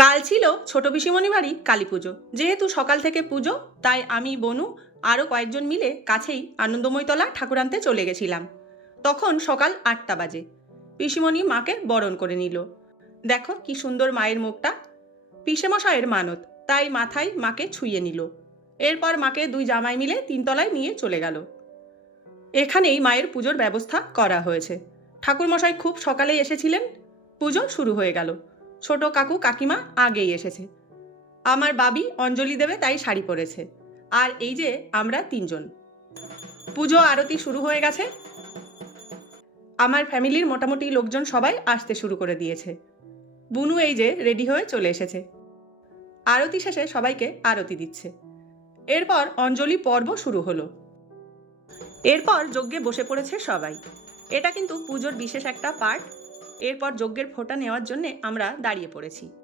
কাল ছিল ছোট পিসিমণি বাড়ি কালী পুজো। যেহেতু সকাল থেকে পুজো, তাই আমি, বনু আরও কয়েকজন মিলে কাছেই আনন্দময়ীতলা ঠাকুর আনতে চলে গেছিলাম। তখন সকাল 8টা বাজে। পিসিমণি মাকে বরণ করে নিল। দেখো কি সুন্দর মায়ের মুখটা। পিসেমশাইয়ের মানত, তাই মাথায় মাকে ছুঁয়ে নিল। এরপর মাকে দুই জামাই মিলে 3তলায় নিয়ে চলে গেল। এখানেই মায়ের পুজোর ব্যবস্থা করা হয়েছে। ঠাকুরমশাই খুব সকালেই এসেছিলেন। পুজো শুরু হয়ে গেল। ছোট কাকু কাকিমা আগেই এসেছে। আমার বাবি অঞ্জলি দেবে, তাই শাড়ি পরেছে। আর এই যে আমরা 3জন। পুজো আরতি শুরু হয়ে গেছে। আমার ফ্যামিলির মোটামুটি লোকজন সবাই আসতে শুরু করে দিয়েছে। বুনু এই যে রেডি হয়ে চলে এসেছে। আরতি শেষে সবাইকে আরতি দিচ্ছে। এরপর অঞ্জলি পর্ব শুরু হলো। এরপর যজ্ঞে বসে পড়েছে সবাই। এটা কিন্তু পুজোর বিশেষ একটা পার্ট। এরপর যজ্ঞের ফোঁটা নেওয়ার জন্যে আমরা দাঁড়িয়ে পড়েছি।